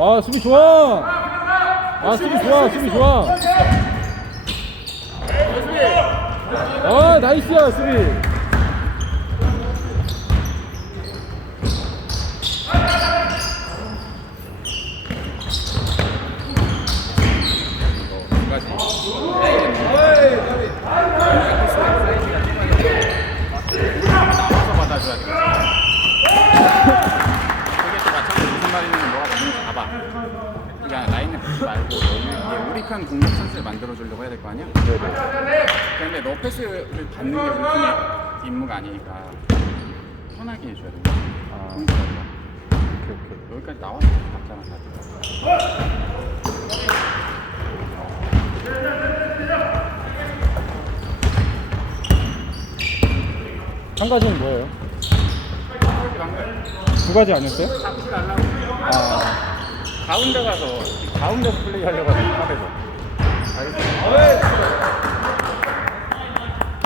아, 수비 좋아. 아, 수비 좋아, 수비 좋아. 아, 나이스야, 수비. 우리칸 공격 찬스를 만들어주려고 해야 될 거 아니야? 네네. 근데 너 패스를 받는 게 우리 팀의 임무가 아니니까 편하게 해줘야 돼. 아, 오케이. 오케이. 여기까지 나와서 맞잖아, 사실. 한 가지는 뭐예요? 두 가지 아니었어요? 아, 가운데 가서 가운데서 플레이 하려고 하는 탑에서.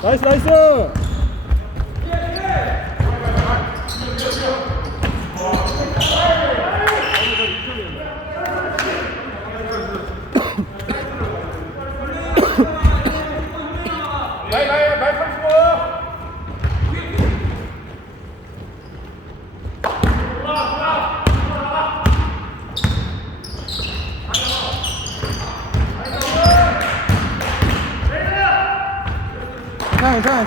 나이스, 나이스. 괜찮아.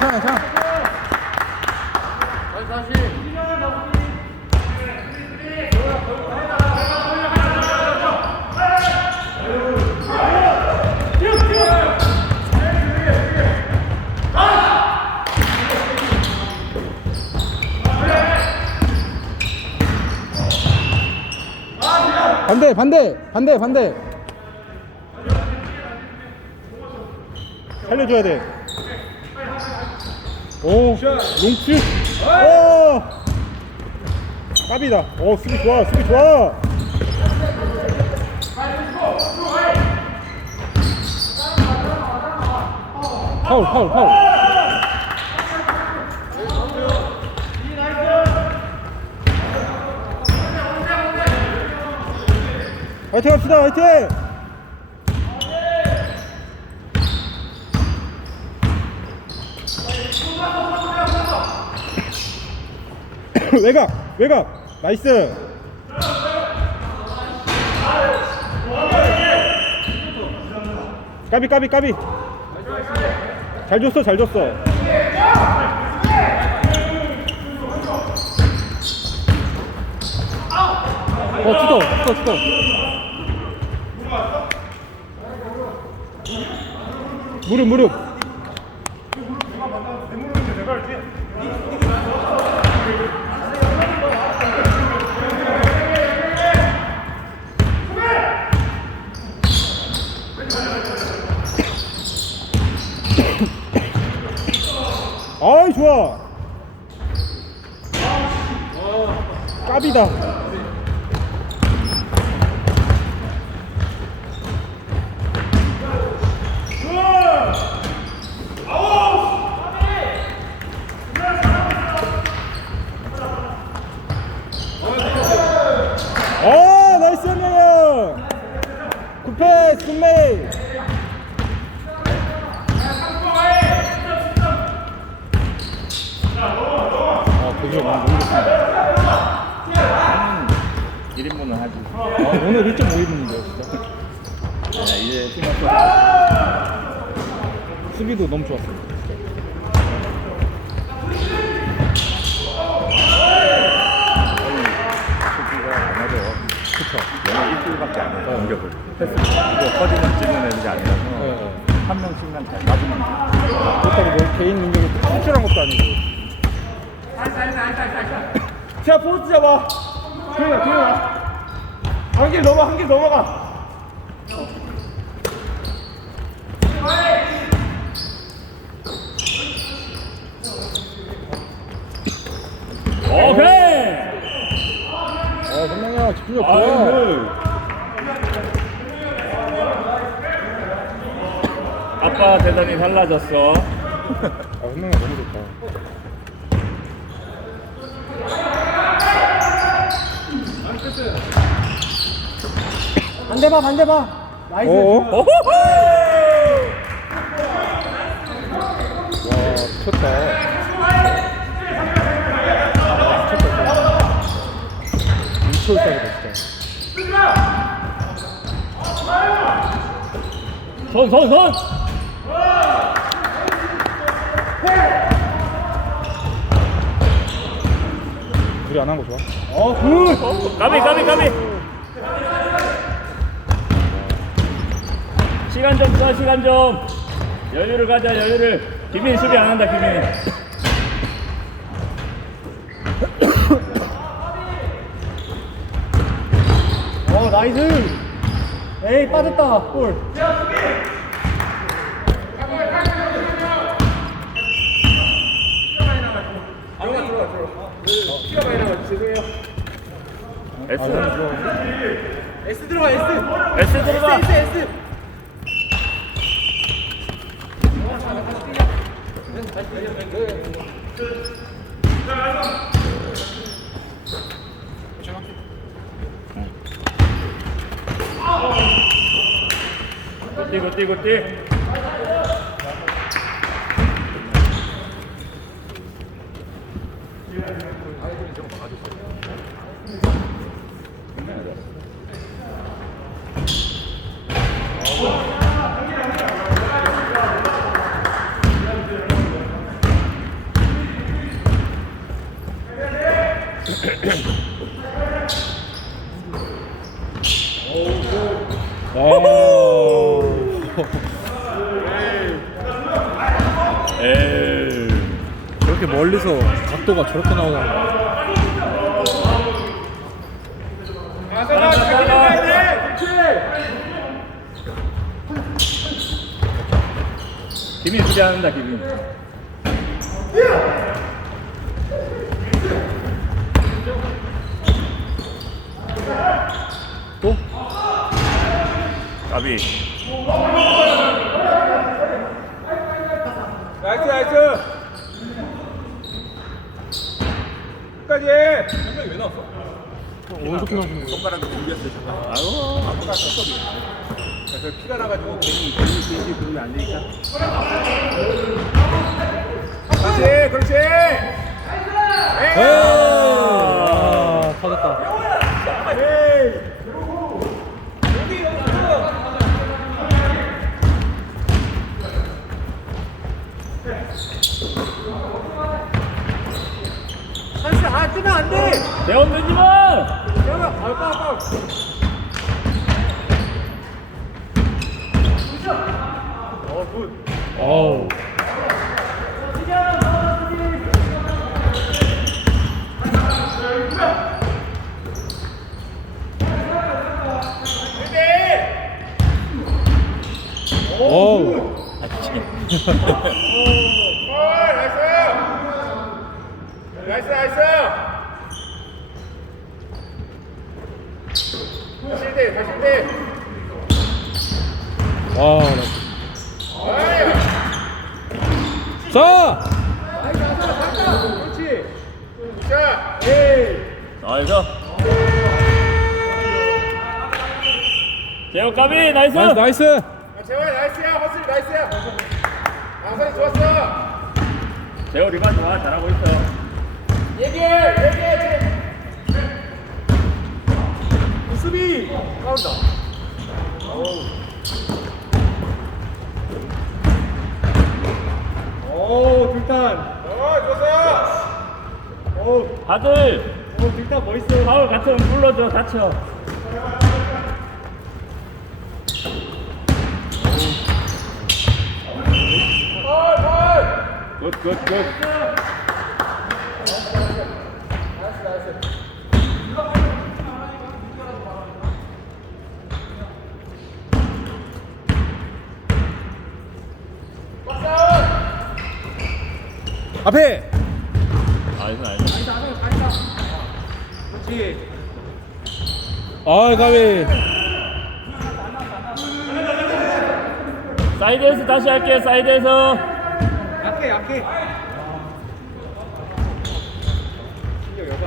반대. 살려줘야 돼. 오, 롱슛. 오, 까비다. 오, 수비 좋아. 파울. 화이팅 합시다, 화이팅! 외곽! 나이스! 까비! 잘 줬어. 뜯어. 무릎. 아이, 좋아. 까비다. 아, 나이스 형님. 굿패스, 굿메이. 그게 너무 모르겠습니다. 1인분은 하지. 오늘 1.5인분인데요, 진짜. 야, 이제 팀워크. 수비도 너무 좋았어요. 수비가 안 하죠. 그쵸. 너무 일주일밖에 안 해요. 공격을. 패스. 이거 커지면 찍는 애들이 아니라서 네. 한 명씩만 잘 맞으면 돼. 그렇다고 뭐 개인 능력이 출출한 것도 아니고. 자, 포즈 잡아. 도현아. 한 길 넘어가. 오케이. 선명이야, 집중력 좋아. 아빠 대단히 달라졌어. 선명이야 너무 좋다. 반대 봐, 반대 봐. 나이스. 어? 오호호! 와, 미쳤다. 미쳤다, 진짜. 손! 우리 안 한 거 좋아? 까비! 시간 좀 써, 시간 좀. 여유를 가자, 여유를. 기빈이 수비 안 한다, 기빈이. 나이스. 에이, 빠졌다. 골. S 들어가, S. S 들어가. S. 굿띠. 에이. 저렇게 멀리서 각도가 저렇게 나오잖아. 기빈이 수비 안 한다, 기빈이. 또? 까비. 나이스. 끝까지. 어떻게 나오는 거야? 손가락도 준비했어요. 아유. 아무가 섭섭이. 그래서 피가 나가지고 괜히 부르면 안 되니까. 그렇지. 아, 터졌다. 뜨면 안 돼. 대원 되지 마! 어우. 어우. 나이스. 다시 돼. 와, 자! 그렇지. 자. 나이스. 재호 까비, 나이스! 나이스! 재환 나이스야. 허슬 나이스야. 아선이 좋았어. 재호 리바드 좋아, 잘하고 있어. 얘기해. 수비. 나온다. 오, 불탄. 좋았어. 오, 다들 불탄 멋있어. 파울 같으면 불러줘, 다쳐. 굿. 앞에! 나이스. 그렇지. 아, 가위. 사이드에서 다시 할게, 사이드에서. 약해. 실력 여자.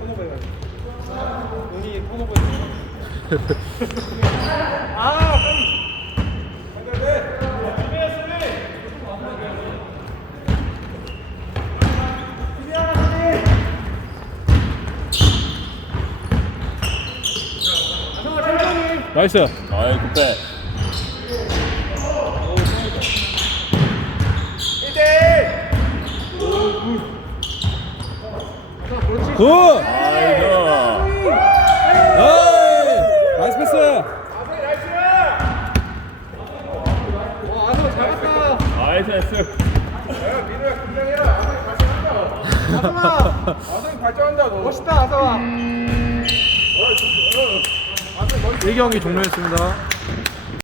턴오버 해가지고. 눈이 턴오버 나이스. 아이 굿배. 굿. 아이고. 어이. 나이스 패스. 와 아서 잘했다. 나이스 나이스. 아성이 발전한다 너. 멋있다 아서아. 1경기 종료했습니다.